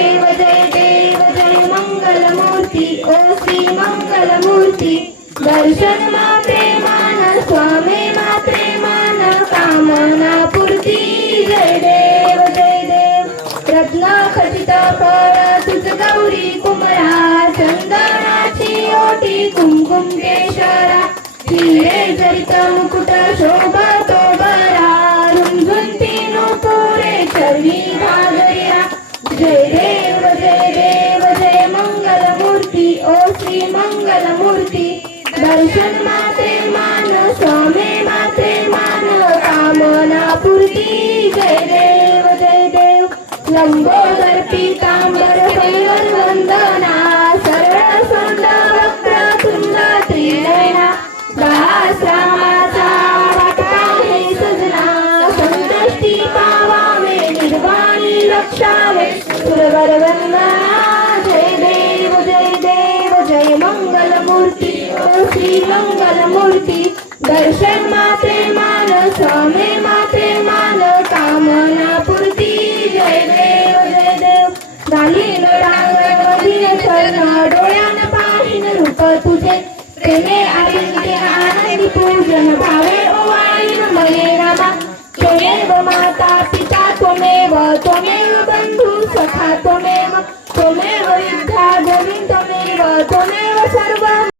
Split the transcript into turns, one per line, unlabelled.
देव जय देव जय मङ्गलमूर्ति ओ श्री मङ्गलमूर्ति दर्शन मा प्रेमान स्वामी मा प्रेमान कामना पूर्ति. जय देव जय देव. रत्ना खचिता पारा तुझ गौरी कुमरा चंदनाची ओटी कुमकुम केशरा. हिरे जरित मुकुट शोभा तो बरा रुंझुंती नो पुरे चरणी घागरिया जय देव दर्शन माते मान स्वामी माते मान कामना पूर्ती जय देव जय देव. लंबोदर पीतांबर पैवल वंदना सरळ वक्र त्रिनयना. सजना. संतष्टी पावावे निर्वाणी रक्षावे सुरवर वंदना. श्री मंगल मूर्ती दर्शन मात्रे मान स्वामी मात्रे मान कामना पूर्ती जय देव जय देव. घालीन डांगर मधील शरण डोळ्यान पाहिन रूप तुझे प्रेमे आलिंगे आनंदी पूजन भावे ओवाळीन मये रमा त्वमेव माता पिता त्वमेव त्वमेव बंधू सखा त्वमेव.